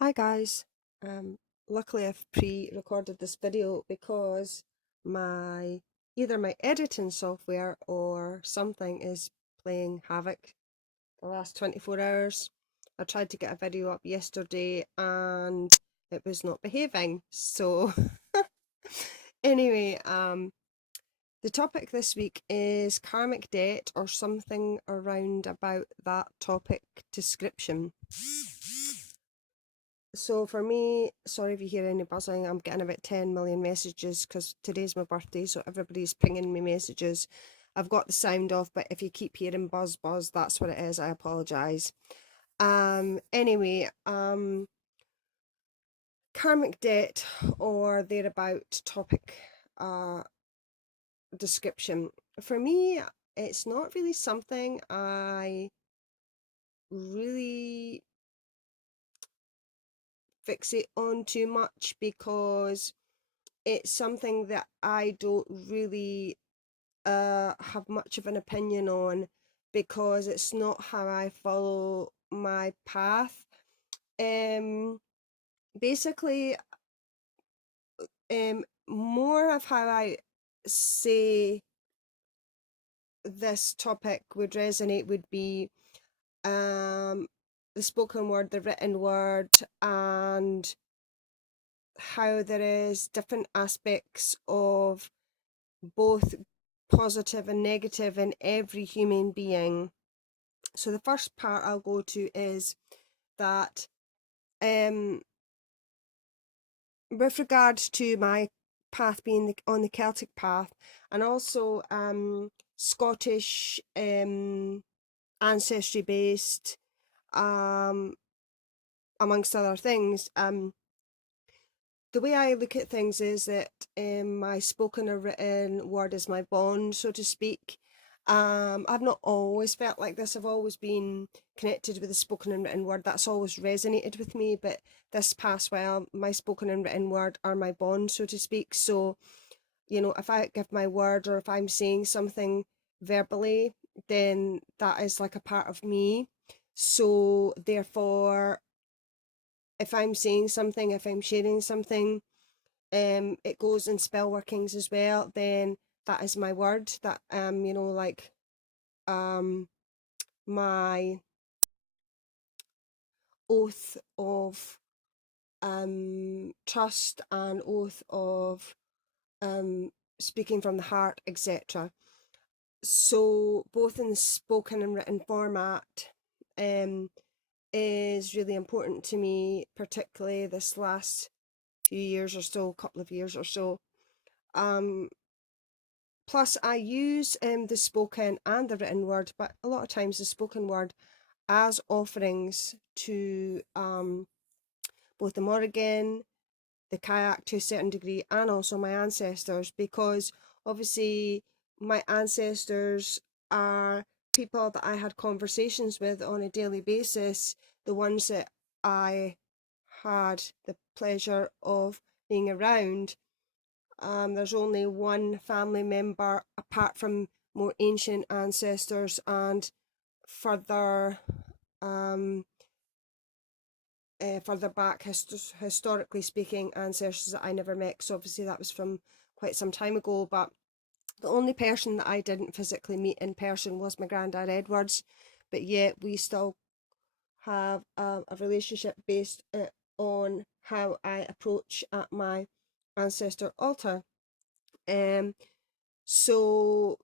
Hi guys. Luckily I've pre-recorded this video because my either my editing software or something is playing havoc the last 24 hours. I tried to get a video up yesterday and it was not behaving. So anyway, the topic this week is karmic debt or something around about that topic description. So for me, sorry if you hear any buzzing, I'm getting about 10 million messages because today's my birthday, so everybody's pinging me messages. I've got the sound off, but if you keep hearing buzz buzz, that's what it is. I apologise. Anyway, karmic debt or thereabout topic description. For me, it's not really something I really fixate on too much because it's something that I don't really have much of an opinion on because it's not how I follow my path. Um, Basically, more of how I say this topic would resonate would be um the spoken word, the written word, and how there is different aspects of both positive and negative in every human being. So the first part I'll go to is that with regards to my path being on the Celtic path and also Scottish ancestry based, um, amongst other things, the way I look at things is that my spoken or written word is my bond, so to speak. I've not always felt like this. I've always been connected with the spoken and written word. That's always resonated with me. But this past while, my spoken and written word are my bond, so to speak. So, if I give my word or if I'm saying something verbally, then that is like a part of me. So, therefore, if I'm saying something, if I'm sharing something, it goes in spell workings as well, then that is my word. That like um my oath of trust and oath of speaking from the heart, etc. So both in the spoken and written format um is really important to me, particularly this last few years or so, couple of years or so. Um Plus, I use the spoken and the written word, but a lot of times the spoken word as offerings to both the Morrigan, the kayak to a certain degree, and also my ancestors, because obviously my ancestors are people that I had conversations with on a daily basis, the ones that I had the pleasure of being around. There's only one family member apart from more ancient ancestors and further um, further back historically speaking ancestors that I never met, because obviously that was from quite some time ago. But the only person that I didn't physically meet in person was my granddad Edwards, but yet we still have a relationship based on how I approach at my ancestor altar. Um, So,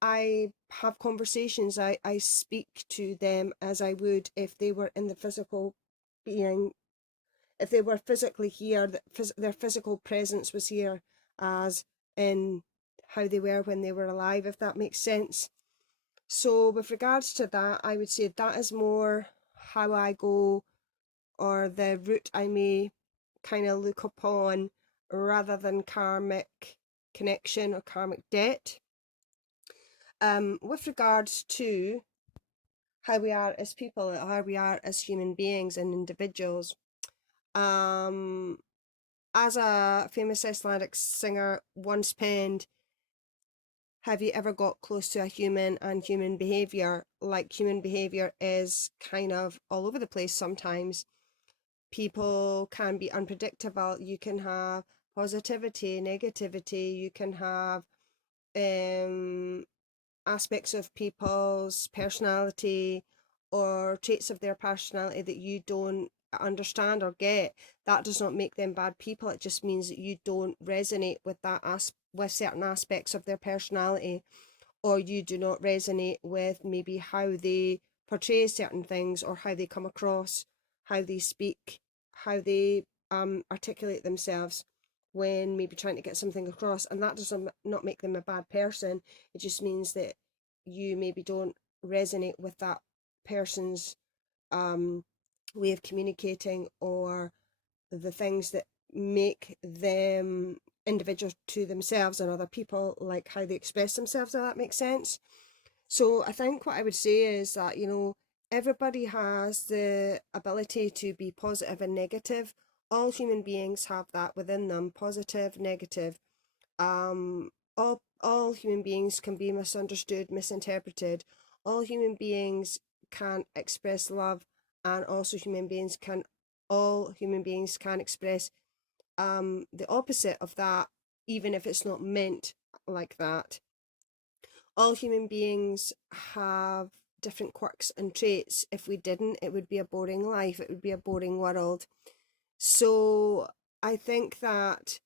I have conversations, I speak to them as I would if they were in the physical being, if they were physically here, that their physical presence was here, as in how they were when they were alive, if that makes sense. So, with regards to that, I would say that is more how I go, or the route I may kind of look upon, rather than karmic connection or karmic debt. With regards to how we are as people, how we are as human beings and individuals, um, as a famous Icelandic singer once penned, have you ever got close to a human and human behavior? Like, human behavior is kind of all over the place sometimes. people can be unpredictable. You can have positivity, negativity, you can have aspects of people's personality or traits of their personality that you don't understand or get. That does not make them bad people. It just means that you don't resonate with with certain aspects of their personality, or you do not resonate with maybe how they portray certain things, or how they come across, how they speak, how they articulate themselves when maybe trying to get something across. And that does not make them a bad person. It just means that you maybe don't resonate with that person's way of communicating, or the things that make them individual to themselves and other people, like how they express themselves, if that makes sense. So I think what I would say is that, everybody has the ability to be positive and negative. All human beings have that within them, positive, negative. All human beings can be misunderstood, misinterpreted. All human beings can express love, and also all human beings can express the opposite of that, even if it's not meant like that. All human beings have different quirks and traits. If we didn't, it would be a boring life, it would be a boring world. So I think that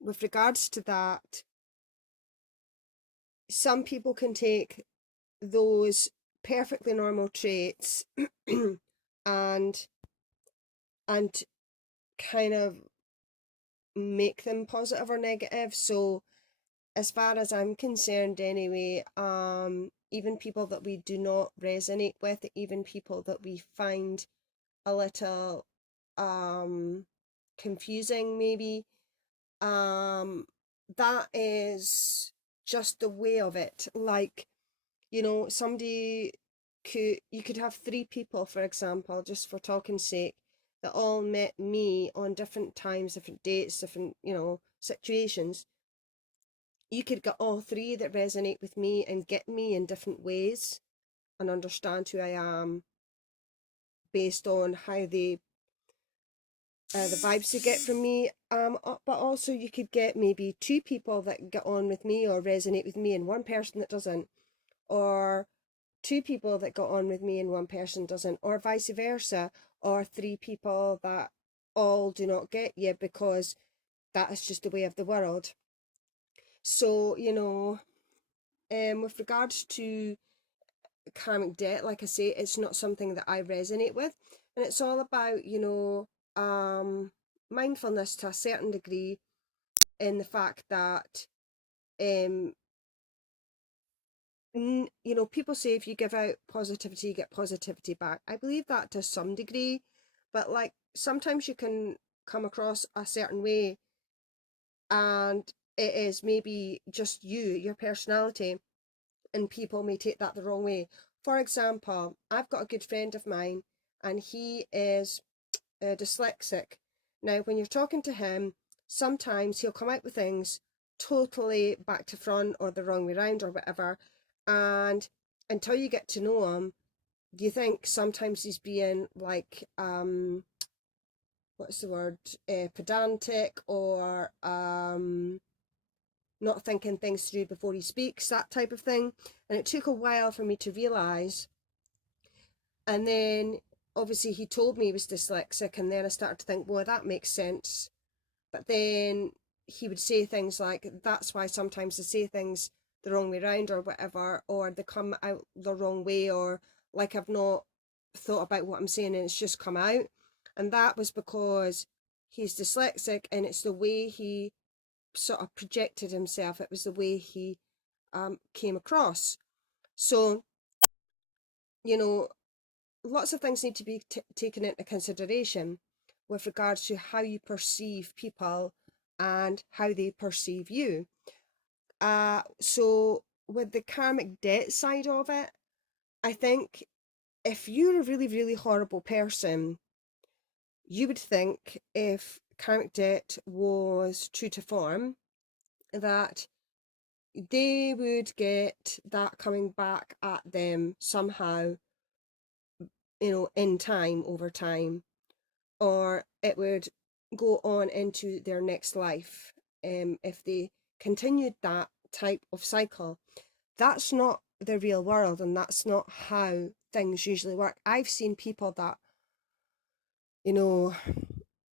with regards to that, some people can take those perfectly normal traits and kind of make them positive or negative. So as far as I'm concerned anyway, even people that we do not resonate with, even people that we find a little confusing maybe, that is just the way of it. Like, you could have three people, for example, just for talking's sake, that all met me on different times, different dates, different, situations. You could get all three that resonate with me and get me in different ways and understand who I am based on how they the vibes you get from me. But also you could get maybe two people that get on with me or resonate with me and one person that doesn't, or two people that got on with me and one person doesn't, or vice versa, or three people that all do not get you, because that is just the way of the world. So, with regards to karmic debt, like I say, it's not something that I resonate with. And it's all about, mindfulness to a certain degree, in the fact that, people say if you give out positivity, you get positivity back. I believe that to some degree, but like sometimes you can come across a certain way and it is maybe just your personality, and people may take that the wrong way. For example, I've got a good friend of mine and he is dyslexic. Now, when you're talking to him, sometimes he'll come out with things totally back to front or the wrong way around or whatever. And until you get to know him, you think sometimes he's being like, what's the word, pedantic, or not thinking things through before he speaks, that type of thing. And it took a while for me to realise. And then obviously he told me he was dyslexic, and then I started to think, well, that makes sense. But then he would say things like, that's why sometimes I say things the wrong way around or whatever, or they come out the wrong way, or like I've not thought about what I'm saying and it's just come out. And that was because he's dyslexic, and it's the way he sort of projected himself. It was the way he came across. So, lots of things need to be taken into consideration with regards to how you perceive people and how they perceive you. So with the karmic debt side of it, I think if you're a really, really horrible person, you would think, if karmic debt was true to form, that they would get that coming back at them somehow, in time, over time. or it would go on into their next life if they continued that type of cycle. That's not the real world, and that's not how things usually work. I've seen people that, you know,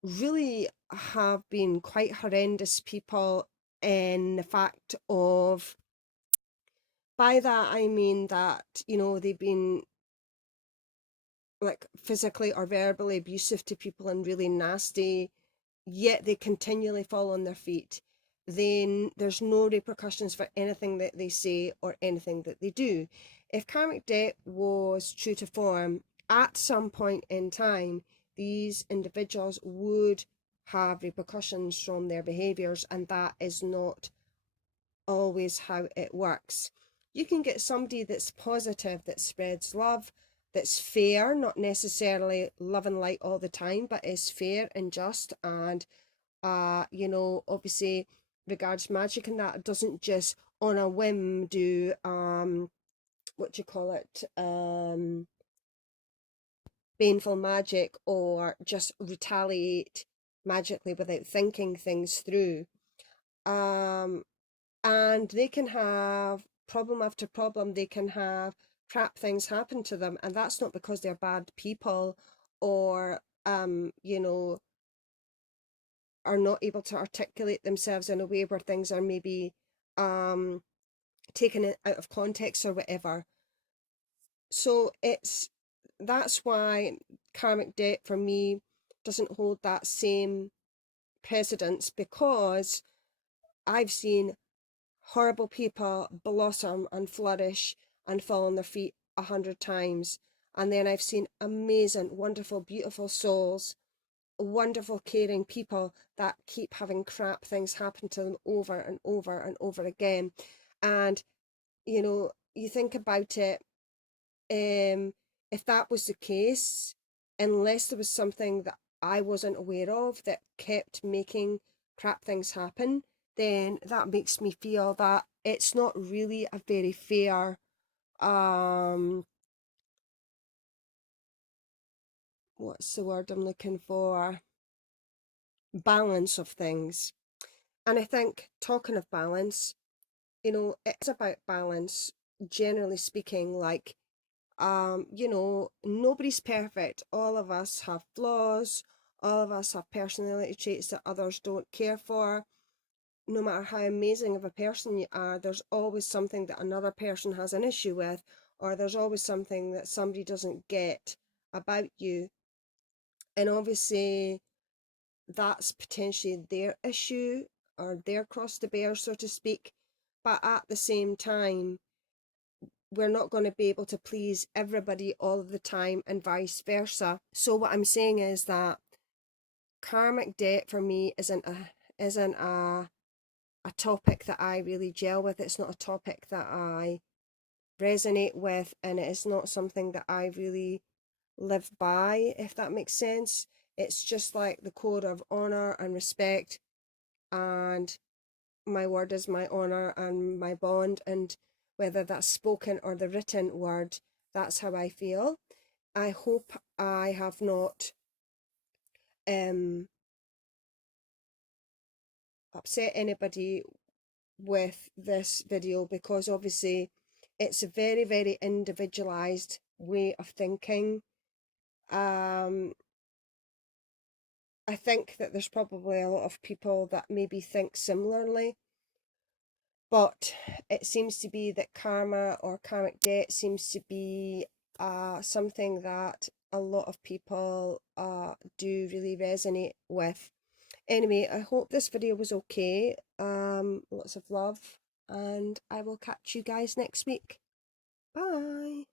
really have been quite horrendous people, in the fact of, by that I mean that, you know, they've been like physically or verbally abusive to people and really nasty, yet they continually fall on their feet. Then there's no repercussions for anything that they say or anything that they do. If karmic debt was true to form, at some point in time, these individuals would have repercussions from their behaviors, and that is not always how it works. You can get somebody that's positive, that spreads love, that's fair, not necessarily love and light all the time, but is fair and just, and you know, obviously regards magic, and that doesn't just on a whim do what do you call it, baneful magic, or just retaliate magically without thinking things through. And they can have problem after problem. They can have crap things happen to them, and that's not because they're bad people, or you know, are not able to articulate themselves in a way where things are maybe taken out of context or whatever. So that's why karmic debt for me doesn't hold that same precedence, because I've seen horrible people blossom and flourish and fall on their feet 100 times. And then I've seen amazing, wonderful, beautiful souls, wonderful, caring people that keep having crap things happen to them over and over and over again. And, you know, you think about it, if that was the case, unless there was something that I wasn't aware of that kept making crap things happen, then that makes me feel that it's not really a very fair what's the word I'm looking for, balance of things. And I think, talking of balance, you know, it's about balance, generally speaking. Like, you know, nobody's perfect. All of us have flaws. All of us have personality traits that others don't care for. No matter how amazing of a person you are, there's always something that another person has an issue with, or there's always something that somebody doesn't get about you. And obviously, that's potentially their issue or their cross to bear, so to speak. But at the same time, we're not going to be able to please everybody all of the time, and vice versa. So what I'm saying is that karmic debt for me isn't a topic that I really gel with. It's not a topic that I resonate with, and it is not something that I really live by, if that makes sense. It's just like the code of honor and respect, and my word is my honor and my bond, and whether that's spoken or the written word, that's how I feel. I hope I have not upset anybody with this video, because obviously it's a very, very individualized way of thinking. I think that there's probably a lot of people that maybe think similarly, but it seems to be that karma or karmic debt seems to be something that a lot of people do really resonate with. Anyway, I hope this video was okay. Lots of love, and I will catch you guys next week. Bye.